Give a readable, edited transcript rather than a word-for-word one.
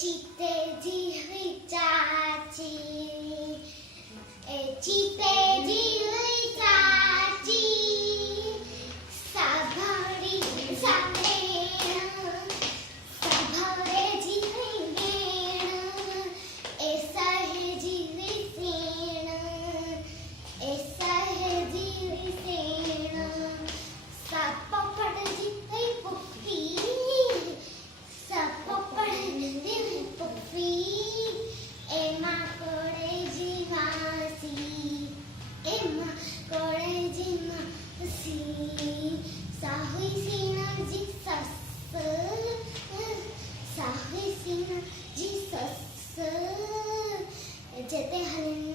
चिते जी हुई चाची, चिते जी हुई चाची, साभारी सामेण, साभारे जी हुई बेण, ऐसा है जी हुई सेण, ऐसा है जी हुई सेण, सापपड़ जी हुई पुप्पी, सापपड़ जी हुई पुप्पी, एमा कोड़े जी मासी, एमा कोड़े जी मासी, साहुई सीना जी सस, साहुई सीना जी सस, जते हलन